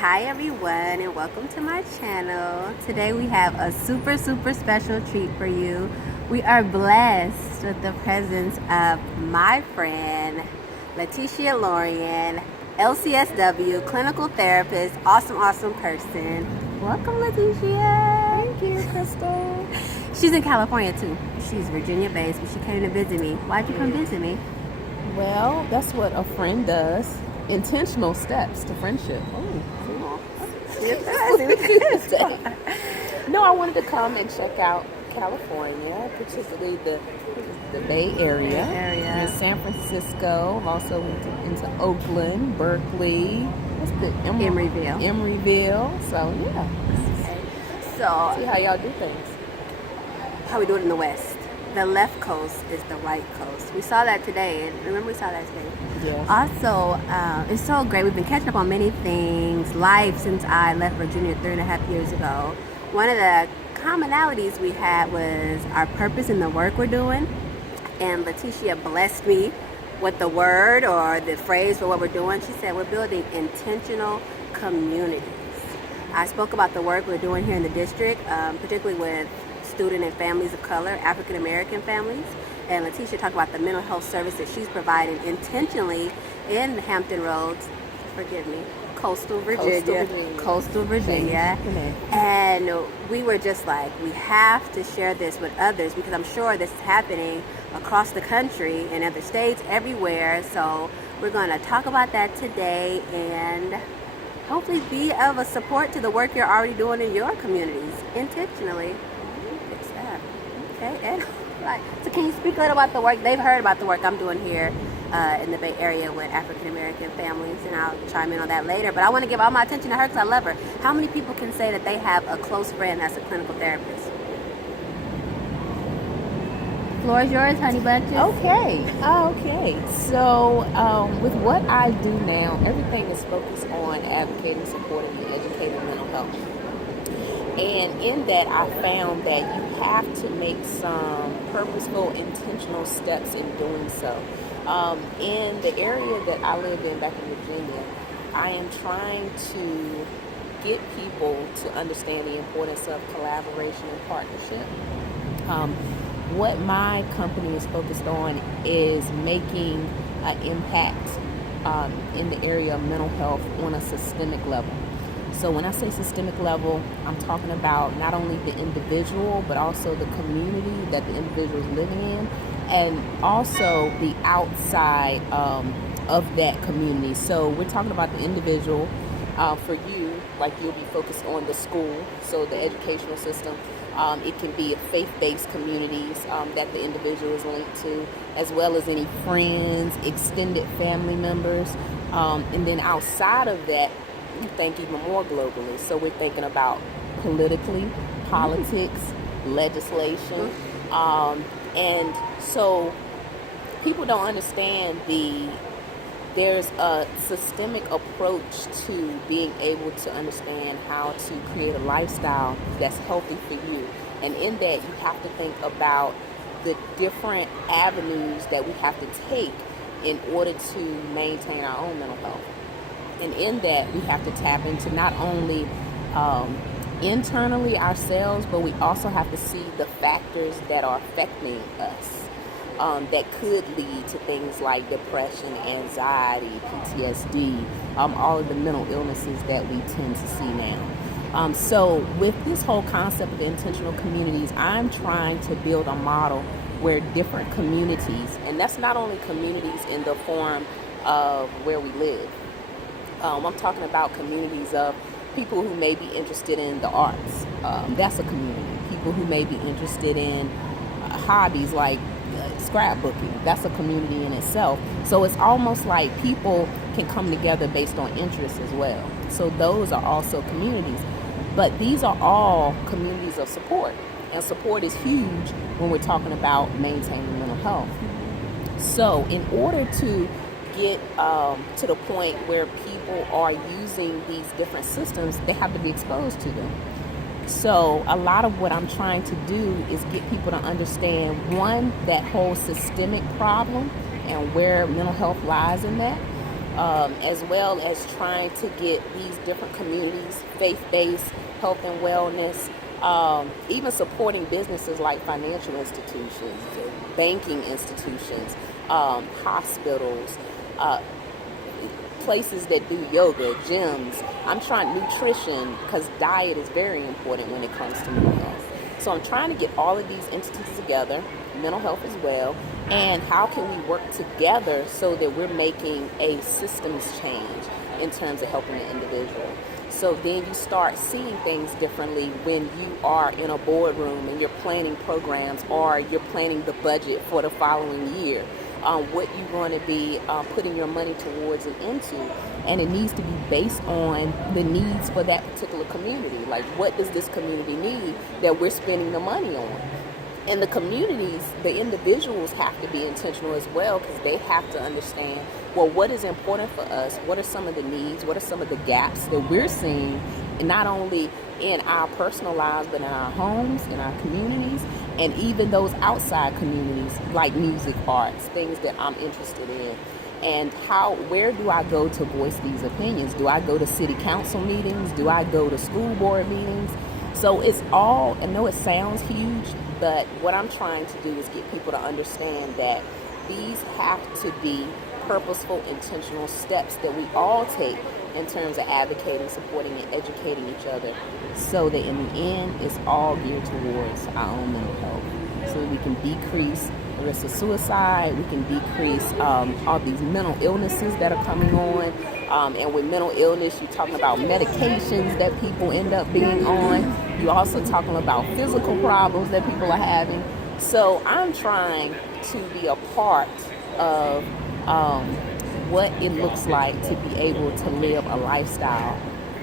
Hi everyone and welcome to my channel. Today we have a super special treat for you. We are blessed with the presence of my friend Letitia Laurien, LCSW, clinical therapist, awesome person. Welcome Letitia. Thank you, Crystal. She's in California too. She's Virginia based, but she came to visit me. Why'd you come visit me? Well, that's what a friend does. Intentional steps to friendship. Oh, cool. No, I wanted to come and check out California, particularly the Bay Area. In San Francisco. I've also went into Oakland, Berkeley. What's the Emeryville. So yeah. Okay. So See how y'all do things. How we do it in the West. The left coast is the right coast. We saw that today, and remember we saw that today. Yes. Also, it's so great. We've been catching up on many things. Life since I left Virginia 3.5 years ago. One of the commonalities we had was our purpose in the work we're doing. And Letitia blessed me with the word or the phrase for what we're doing. She said we're building intentional communities. I spoke about the work we're doing here in the district, particularly with student and families of color, African American families. And Letitia talked about the mental health service that she's providing intentionally in Hampton Roads, forgive me, Coastal Virginia. And we were just like, we have to share this with others because I'm sure this is happening across the country, in other states, everywhere. So we're going to talk about that today and hopefully be of a support to the work you're already doing in your communities intentionally. Okay, and right. So can you speak a little about the work? They've heard about the work I'm doing here in the Bay Area with African American families, and I'll chime in on that later. But I want to give all my attention to her because I love her. How many people can say that they have a close friend that's a clinical therapist? Floor is yours, honey bunches. Okay. So with what I do now, everything is focused on advocating, supporting, and educating mental health. And in that, I found that you have to make some purposeful, intentional steps in doing so. In the area that I live in back in Virginia, I am trying to get people to understand the importance of collaboration and partnership. What my company is focused on is making an impact in the area of mental health on a systemic level. So when I say systemic level, I'm talking about not only the individual, but also the community that the individual is living in, and also the outside of that community. So we're talking about the individual. For you, like you'll be focused on the school, so the educational system. It can be faith-based communities that the individual is linked to, as well as any friends, extended family members. And then outside of that, we think even more globally. So we're thinking about politics, legislation. And so people don't understand there's a systemic approach to being able to understand how to create a lifestyle that's healthy for you. And in that, you have to think about the different avenues that we have to take in order to maintain our own mental health. And in that, we have to tap into not only internally ourselves, but we also have to see the factors that are affecting us. That could lead to things like depression, anxiety, PTSD, all of the mental illnesses that we tend to see now. So with this whole concept of intentional communities, I'm trying to build a model where different communities, and that's not only communities in the form of where we live. I'm talking about communities of people who may be interested in the arts. That's a community. People who may be interested in hobbies like scrapbooking. That's a community in itself. So it's almost like people can come together based on interests as well. So those are also communities. But these are all communities of support. And support is huge when we're talking about maintaining mental health. So in order to get to the point where people are using these different systems, they have to be exposed to them. So a lot of what I'm trying to do is get people to understand, one, that whole systemic problem and where mental health lies in that. as well as trying to get these different communities, faith-based health and wellness, even supporting businesses like financial institutions, banking institutions, hospitals, places that do yoga, gyms. I'm trying nutrition, because diet is very important when it comes to mental health. So I'm trying to get all of these entities together, mental health as well, and how can we work together so that we're making a systems change in terms of helping the individual. So then you start seeing things differently when you are in a boardroom and you're planning programs, or you're planning the budget for the following year. What you're going to be putting your money towards and into, and it needs to be based on the needs for that particular community. Like, what does this community need that we're spending the money on? And the communities, the individuals have to be intentional as well, because they have to understand, well, what is important for us? What are some of the needs? What are some of the gaps that we're seeing, not only in our personal lives, but in our homes, in our communities, and even those outside communities like music, arts, things that I'm interested in. And where do I go to voice these opinions? Do I go to city council meetings? Do I go to school board meetings? So it's all, I know it sounds huge, but what I'm trying to do is get people to understand that these have to be purposeful, intentional steps that we all take in terms of advocating, supporting, and educating each other, so that in the end, it's all geared towards our own mental health. So that we can decrease the risk of suicide, we can decrease all these mental illnesses that are coming on. And with mental illness, you're talking about medications that people end up being on. You're also talking about physical problems that people are having. So I'm trying to be a part of what it looks like to be able to live a lifestyle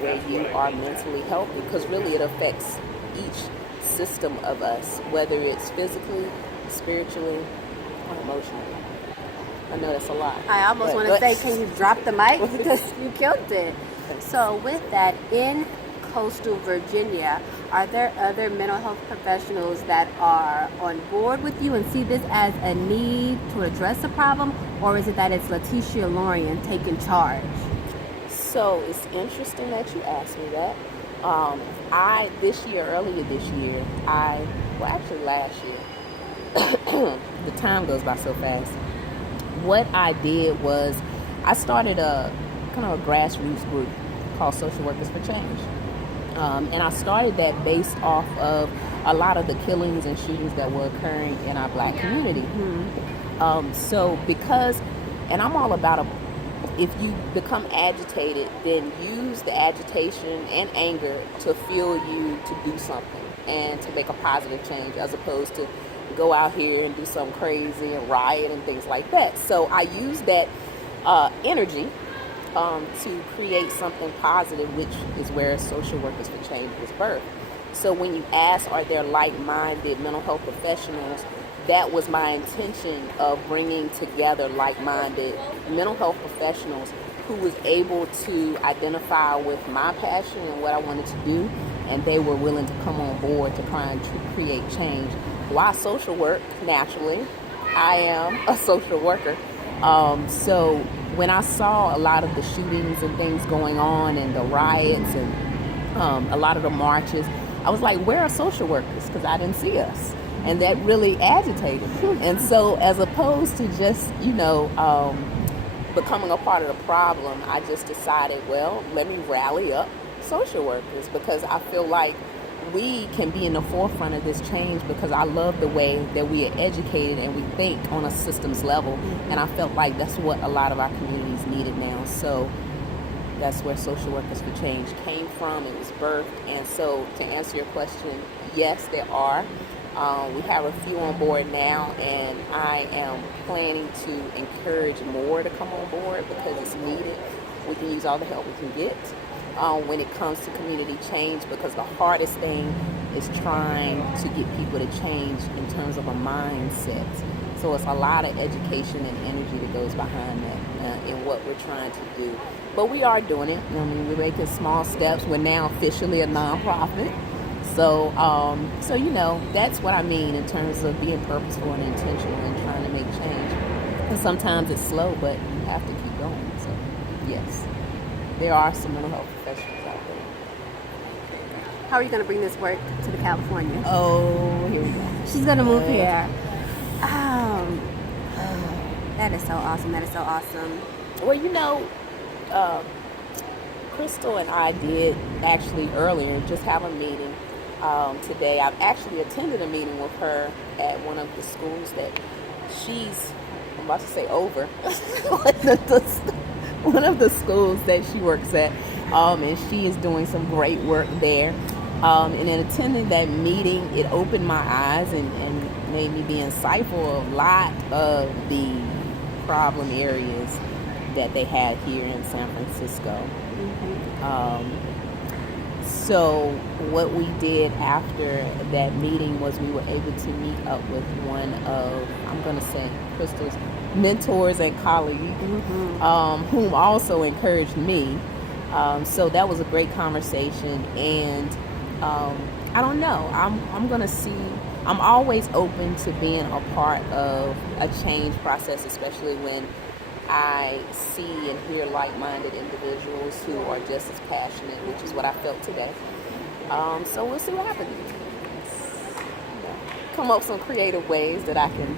where you are mentally healthy, because really it affects each system of us, whether it's physically, spiritually, or emotionally. I know that's a lot. I almost want to say, can you drop the mic? Because you killed it. So with that, in coastal Virginia, are there other mental health professionals that are on board with you and see this as a need to address a problem, or is it that it's Letitia, Laurien taking charge? So it's interesting that you asked me that. Earlier this year, actually last year, the time goes by so fast. What I did was I started a kind of a grassroots group called Social Workers for Change. And I started that based off of a lot of the killings and shootings that were occurring in our Black community. And I'm all about if you become agitated, then use the agitation and anger to fuel you to do something and to make a positive change, as opposed to go out here and do something crazy and riot and things like that. So I use that energy to create something positive, which is where Social Workers for Change was birthed. So when you ask, are there like-minded mental health professionals, that was my intention of bringing together like-minded mental health professionals who was able to identify with my passion and what I wanted to do, and they were willing to come on board to try and create change. Why social work? Naturally, I am a social worker. So when I saw a lot of the shootings and things going on and the riots and a lot of the marches, I was like, where are social workers? Because I didn't see us. And that really agitated me. And so as opposed to just, becoming a part of the problem, I just decided, well, let me rally up social workers, because I feel like we can be in the forefront of this change, because I love the way that we are educated and we think on a systems level. And I felt like that's what a lot of our communities needed now. So that's where Social Workers for Change came from. It was birthed. And so to answer your question, yes, there are. We have a few on board now, and I am planning to encourage more to come on board because it's needed. We can use all the help we can get when it comes to community change, because the hardest thing is trying to get people to change in terms of a mindset. So it's a lot of education and energy that goes behind that in what we're trying to do. But we are doing it. We're making small steps. We're now officially a nonprofit. So that's what I mean in terms of being purposeful and intentional and trying to make change. And sometimes it's slow, but you have to keep going. So. Yes, there are some mental health professionals out there. How are you going to bring this work to the California? Oh, here we go. She's going to move here. That is so awesome. That is so awesome. Well, Crystal and I did actually earlier just have a meeting today. I've actually attended a meeting with her at one of the schools that I'm about to say over, one of the schools that she works at, and she is doing some great work there. And in attending that meeting, it opened my eyes and made me be insightful of a lot of the problem areas that they had here in San Francisco. So what we did after that meeting was we were able to meet up with one of, I'm going to say, Crystal's mentors and colleagues, whom also encouraged me. So that was a great conversation, and I don't know, I'm going to see, I'm always open to being a part of a change process, especially when I see and hear like-minded individuals who are just as passionate, which is what I felt today. So we'll see what happens. Come up with some creative ways that I can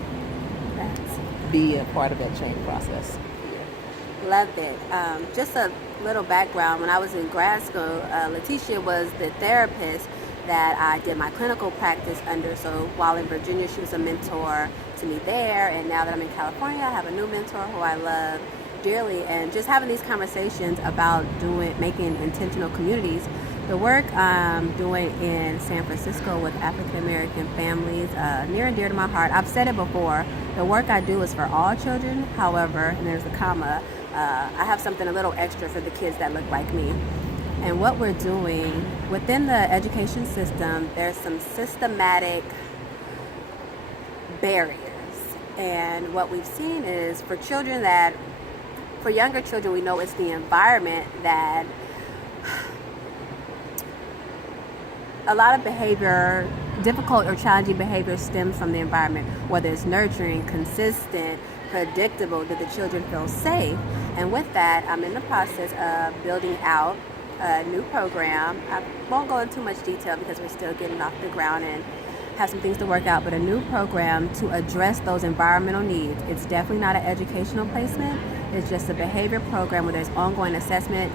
be a part of that change process. Love it. Just a little background. When I was in grad school, Letitia was the therapist that I did my clinical practice under. So while in Virginia, she was a mentor to me there. And now that I'm in California, I have a new mentor who I love dearly. And just having these conversations about making intentional communities. The work I'm doing in San Francisco with African American families, near and dear to my heart. I've said it before, the work I do is for all children. However, and there's a comma, I have something a little extra for the kids that look like me. And what we're doing within the education system, there's some systematic barriers. And what we've seen is for younger children, we know it's the environment that a lot of behavior, difficult or challenging behavior stems from the environment, whether it's nurturing, consistent, predictable, that the children feel safe. And with that, I'm in the process of building out a new program. I won't go into too much detail because we're still getting off the ground and have some things to work out, but a new program to address those environmental needs. It's definitely not an educational placement. It's just a behavior program where there's ongoing assessment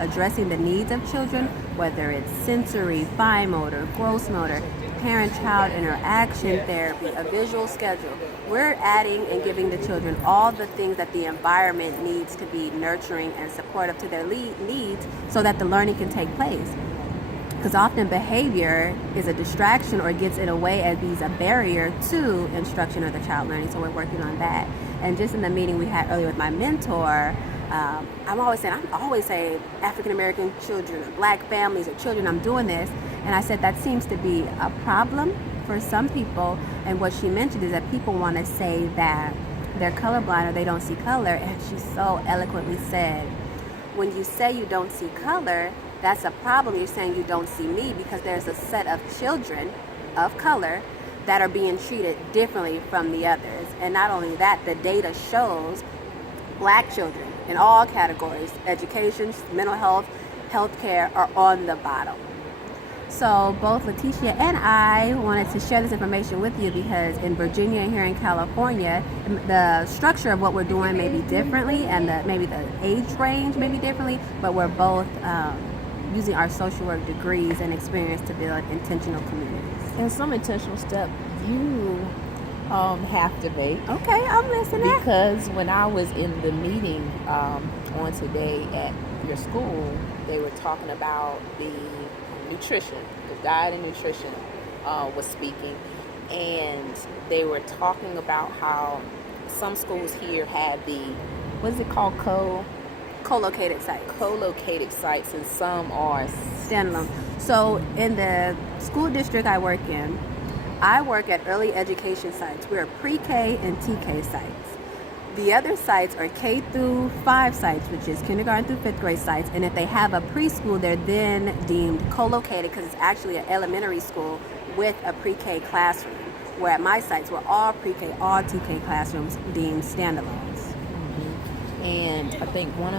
addressing the needs of children, whether it's sensory, fine motor, gross motor, parent-child interaction therapy, a visual schedule. We're adding and giving the children all the things that the environment needs to be nurturing and supportive to their needs so that the learning can take place. Because often behavior is a distraction or gets in a way as being a barrier to instruction or the child learning. So we're working on that. And just in the meeting we had earlier with my mentor, I'm always saying African American children, or black families, or children, I'm doing this. And I said that seems to be a problem for some people. And what she mentioned is that people want to say that they're colorblind or they don't see color. And she so eloquently said, when you say you don't see color, that's a problem. You're saying you don't see me because there's a set of children of color that are being treated differently from the others. And not only that, the data shows black children in all categories, education, mental health, healthcare, are on the bottom. So both Letitia and I wanted to share this information with you because in Virginia and here in California, the structure of what we're doing may be differently and maybe the age range may be differently, but we're both using our social work degrees and experience to build intentional communities. And some intentional step you have to make. Okay, I'm listening. Because when I was in the meeting on today at your school, they were talking about the nutrition, the diet and nutrition was speaking, and they were talking about how some schools here have the, what is it called, co-located sites, and some are standalone. So in the school district I work in, I work at early education sites. We're pre-K and TK sites. The other sites are K through 5 sites, which is kindergarten through 5th grade sites. And if they have a preschool, they're then deemed co-located because it's actually an elementary school with a pre-K classroom. Where at my sites, we're all pre-K, all TK classrooms deemed standalones. And I think when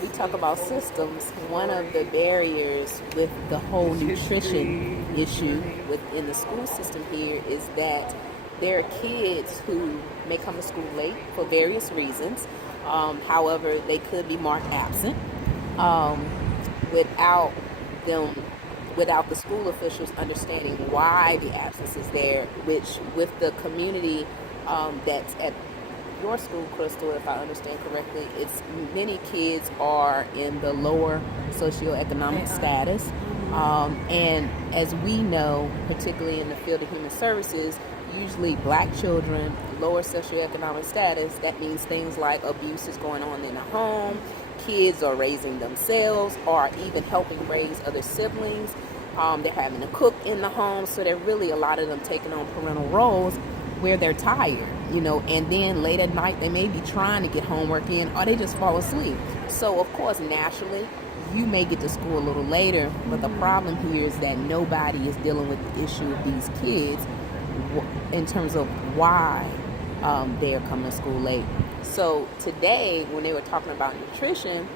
we talk about systems, one of the barriers with the whole nutrition issue within the school system here is that there are kids who may come to school late for various reasons. However, they could be marked absent without them, without the school officials understanding why the absence is there, which with the community that's at your school, Crystal, if I understand correctly, it's many kids are in the lower socioeconomic status. And as we know, particularly in the field of human services, usually black children, lower socioeconomic status, that means things like abuse is going on in the home, kids are raising themselves or even helping raise other siblings. They're having to cook in the home, so they're really, a lot of them taking on parental roles where they're tired, and then late at night they may be trying to get homework in or they just fall asleep. So of course, naturally, you may get to school a little later, but the problem here is that nobody is dealing with the issue of these kids in terms of why they are coming to school late. So today, when they were talking about nutrition,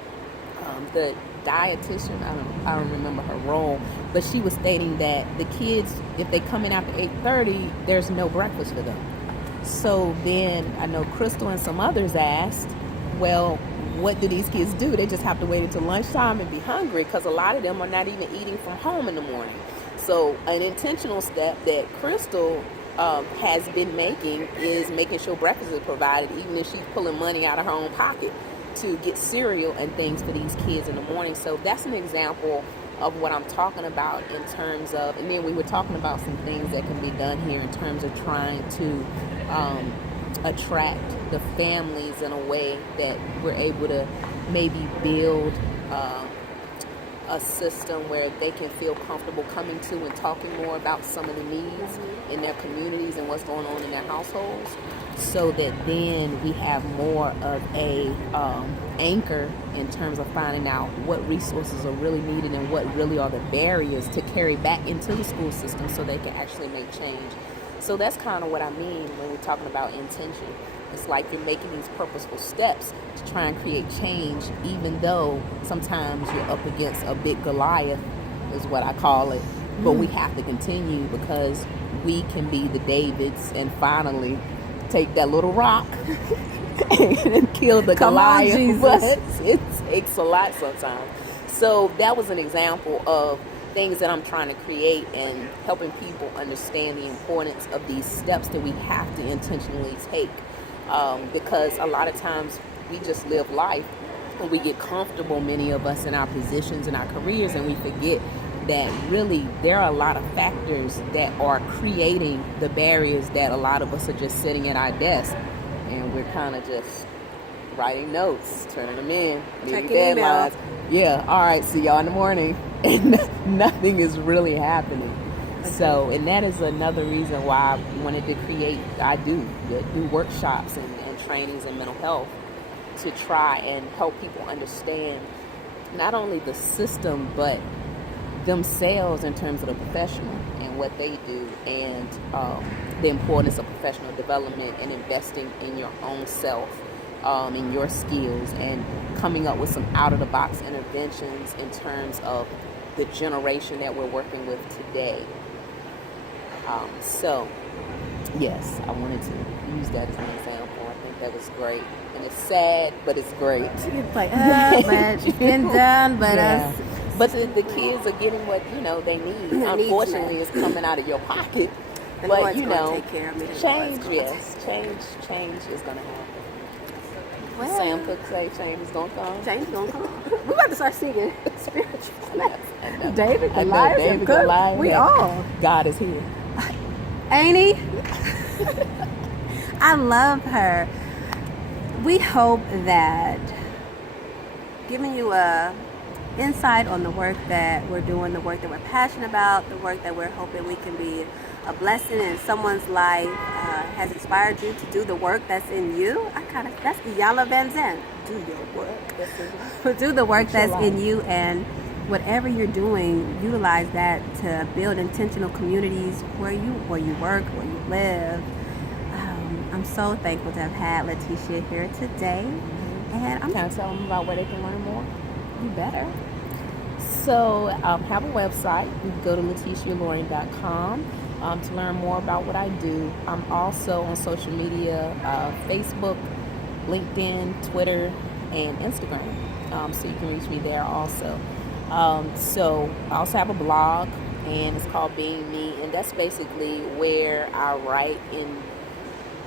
the dietitian, I don't remember her role, but she was stating that the kids, if they come in after 8:30, there's no breakfast for them. So then I know Crystal and some others asked, well, what do these kids do? They just have to wait until lunchtime and be hungry, because a lot of them are not even eating from home in the morning. So an intentional step that Crystal has been making is making sure breakfast is provided, even if she's pulling money out of her own pocket to get cereal and things for these kids in the morning. So that's an example of what I'm talking about in terms of, and then we were talking about some things that can be done here in terms of trying to attract the families in a way that we're able to maybe build a system where they can feel comfortable coming to and talking more about some of the needs in their communities and what's going on in their households, so that then we have more of a anchor in terms of finding out what resources are really needed and what really are the barriers to carry back into the school system so they can actually make change. So that's kind of what I mean when we're talking about intention. It's like you're making these purposeful steps to try and create change, even though sometimes you're up against a big Goliath, is what I call it. But we have to continue, because we can be the Davids and finally take that little rock and kill the Goliath. But it takes a lot sometimes. So that was an example of things that I'm trying to create and helping people understand the importance of these steps that we have to intentionally take. Because a lot of times we just live life and we get comfortable, many of us, in our positions and our careers, and we forget that really there are a lot of factors that are creating the barriers that a lot of us are just sitting at our desk and we're kind of just writing notes, turning them in, meeting deadlines. Yeah, all right, see y'all in the morning. And nothing is really happening. So, and that is another reason why I wanted to create, I do workshops and trainings in mental health to try and help people understand not only the system, but themselves in terms of the professional and what they do, and the importance of professional development and investing in your own self, in your skills, and coming up with some out-of-the-box interventions in terms of the generation that we're working with today. So, yes, I wanted to use that as an example. I think that was great. And it's sad, but it's great. It's like, but she's getting done, but But the kids are getting what, they need. Unfortunately, it's coming out of your pocket. The but, Lord's gonna take care of me. Change, yes. Change is going to happen. Well, Sam Cooke say change is going to come. Change is going to come. We're about to start singing spiritual. David, Goliath, and Cook. We all. God is here. Ain't he? I love her. We hope that giving you a insight on the work that we're doing, the work that we're passionate about, the work that we're hoping we can be a blessing in someone's life, has inspired you to do the work that's in you. That's Iyanla Vanzant. Do your work. Do the work that's in you, and whatever you're doing, utilize that to build intentional communities where you work, where you live. I'm so thankful to have had Letitia here today. And I'm Can I tell them about where they can learn more? You better. So, have a website. You can go to LetitiaLaurien.com to learn more about what I do. I'm also on social media, Facebook, LinkedIn, Twitter, and Instagram. So you can reach me there also. So I also have a blog, and it's called Being Me, and that's basically where I write in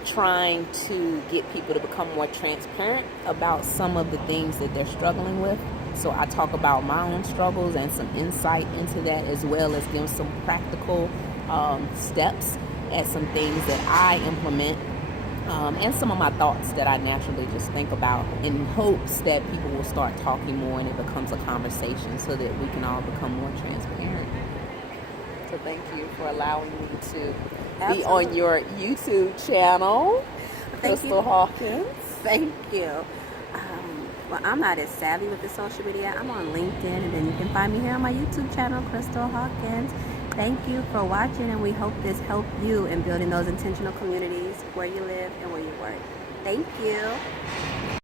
trying to get people to become more transparent about some of the things that they're struggling with. So I talk about my own struggles and some insight into that, as well as give some practical steps at some things that I implement, and some of my thoughts that I naturally just think about, in hopes that people will start talking more and it becomes a conversation so that we can all become more transparent. So thank you for allowing me to be on your YouTube channel, Crystal Hawkins. Thank you. Well, I'm not as savvy with the social media. I'm on LinkedIn, and then you can find me here on my YouTube channel, Crystal Hawkins. Thank you for watching, and we hope this helped you in building those intentional communities where you live and where you work. Thank you.